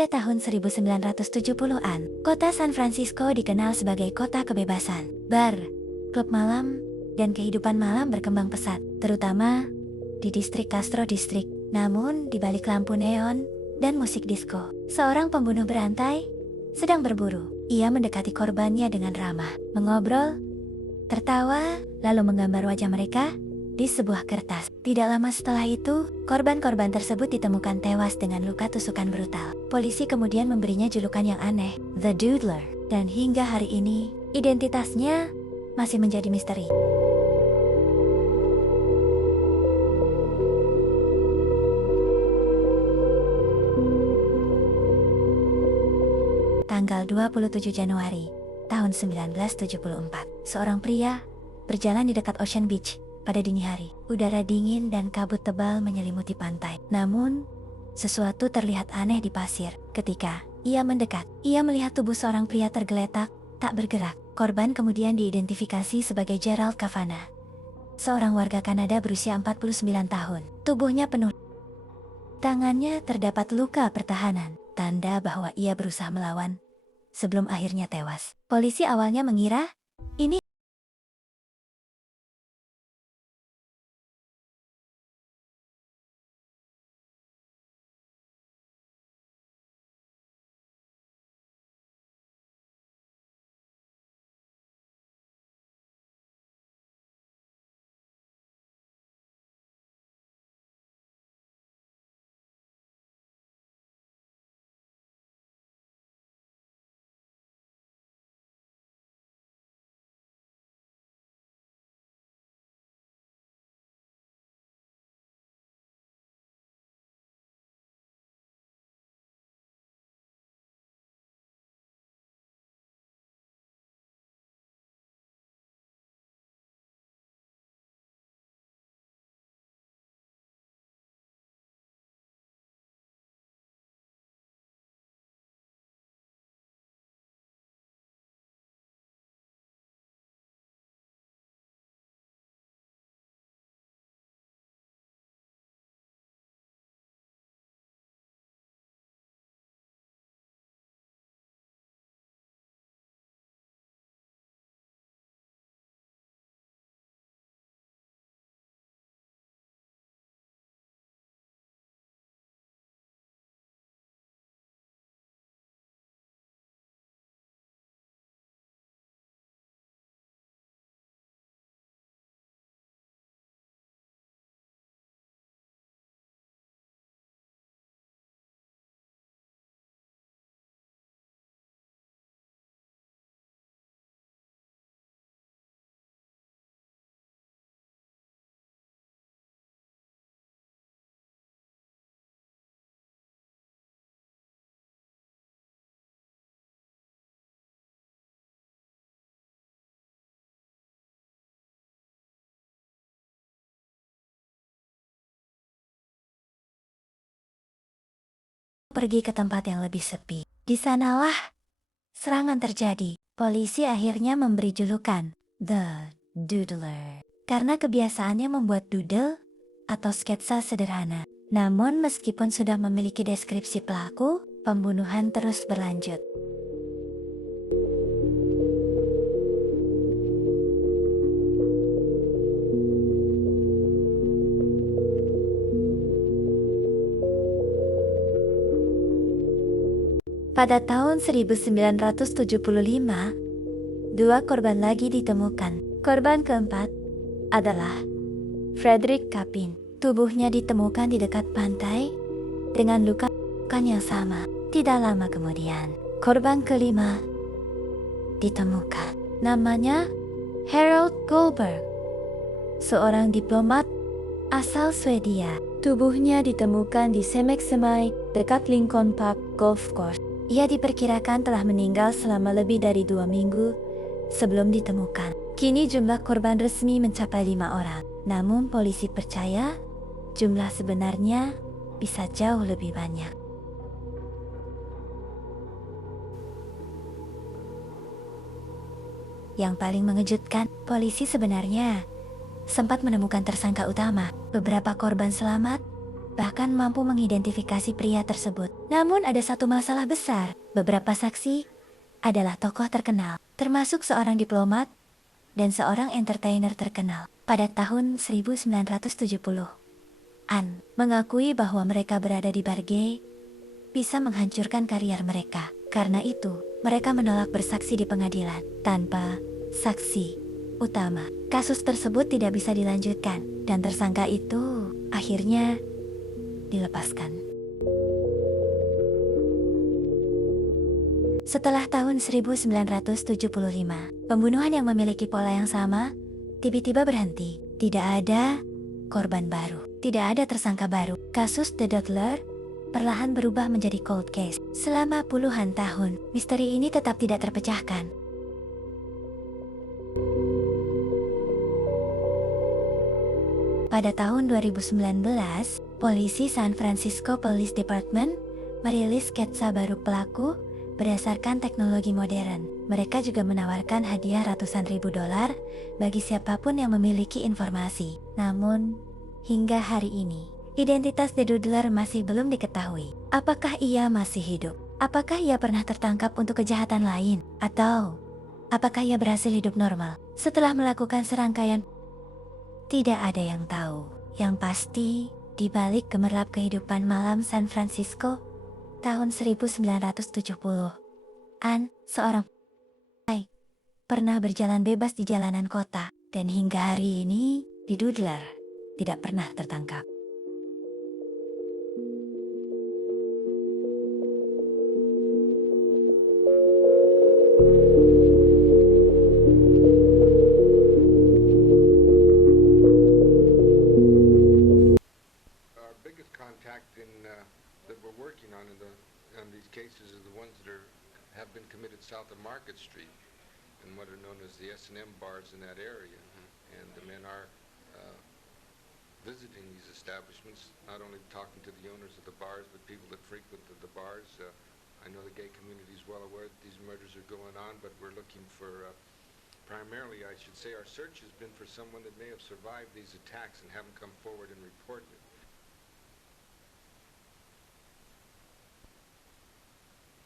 Pada tahun 1970-an, kota San Francisco dikenal sebagai kota kebebasan. Bar, klub malam, dan kehidupan malam berkembang pesat, terutama di distrik Castro District. Namun, di balik lampu neon dan musik disko, seorang pembunuh berantai sedang berburu. Ia mendekati korbannya dengan ramah, mengobrol, tertawa, lalu menggambar wajah mereka di sebuah kertas. Tidak lama setelah itu, korban-korban tersebut ditemukan tewas dengan luka tusukan brutal. Polisi kemudian memberinya julukan yang aneh, The Doodler, dan hingga hari ini, identitasnya masih menjadi misteri. Tanggal 27 Januari tahun 1974, seorang pria berjalan di dekat Ocean Beach pada dini hari. Udara dingin dan kabut tebal menyelimuti pantai. Namun, sesuatu terlihat aneh di pasir. Ketika ia mendekat, ia melihat tubuh seorang pria tergeletak, tak bergerak. Korban kemudian diidentifikasi sebagai Gerald Kavanaugh, seorang warga Kanada berusia 49 tahun. Tubuhnya penuh. Tangannya terdapat luka pertahanan, tanda bahwa ia berusaha melawan sebelum akhirnya tewas. Polisi awalnya mengira ini pergi ke tempat yang lebih sepi. Di sanalah serangan terjadi. Polisi akhirnya memberi julukan The Doodler karena kebiasaannya membuat doodle atau sketsa sederhana. Namun meskipun sudah memiliki deskripsi pelaku, pembunuhan terus berlanjut. Pada tahun 1975, dua korban lagi ditemukan. Korban keempat adalah Frederick Kapin. Tubuhnya ditemukan di dekat pantai dengan luka yang sama. Tidak lama kemudian, korban kelima ditemukan. Namanya Harold Goldberg, seorang diplomat asal Swedia. Tubuhnya ditemukan di Semek Semai dekat Lincoln Park Golf Course. Ia diperkirakan telah meninggal selama lebih dari 2 minggu sebelum ditemukan. Kini jumlah korban resmi mencapai 5 orang. Namun polisi percaya jumlah sebenarnya bisa jauh lebih banyak. Yang paling mengejutkan, polisi sebenarnya sempat menemukan tersangka utama. Beberapa korban selamat bahkan mampu mengidentifikasi pria tersebut. Namun ada satu masalah besar, beberapa saksi adalah tokoh terkenal, termasuk seorang diplomat dan seorang entertainer terkenal. Pada tahun 1970-an, mengakui bahwa mereka berada di Barge bisa menghancurkan karier mereka. Karena itu, mereka menolak bersaksi di pengadilan tanpa saksi utama. Kasus tersebut tidak bisa dilanjutkan dan tersangka itu akhirnya dilepaskan. Setelah tahun 1975, pembunuhan yang memiliki pola yang sama tiba-tiba berhenti. Tidak ada korban baru, tidak ada tersangka baru. Kasus The Doodler perlahan berubah menjadi cold case. Selama puluhan tahun, misteri ini tetap tidak terpecahkan. Pada tahun 2019, polisi San Francisco Police Department merilis sketsa baru pelaku berdasarkan teknologi modern. Mereka juga menawarkan hadiah ratusan ribu dolar bagi siapapun yang memiliki informasi. Namun, hingga hari ini, identitas The Doodler masih belum diketahui. Apakah ia masih hidup? Apakah ia pernah tertangkap untuk kejahatan lain? Atau apakah ia berhasil hidup normal setelah melakukan serangkaian? Tidak ada yang tahu. Yang pasti, di balik gemerlap kehidupan malam San Francisco tahun 1970-an, seorang pernah berjalan bebas di jalanan kota, dan hingga hari ini, The Doodler tidak pernah tertangkap. Our biggest contact that we're working on on these cases are the ones that have been committed south of Market Street and what are known as the S&M bars in that area. And the men are visiting these establishments, not only talking to the owners of the bars, but people that frequent the bars. I know the gay community is well aware that these murders are going on, but we're looking for, primarily I should say, our search has been for someone that may have survived these attacks and haven't come forward and reported it.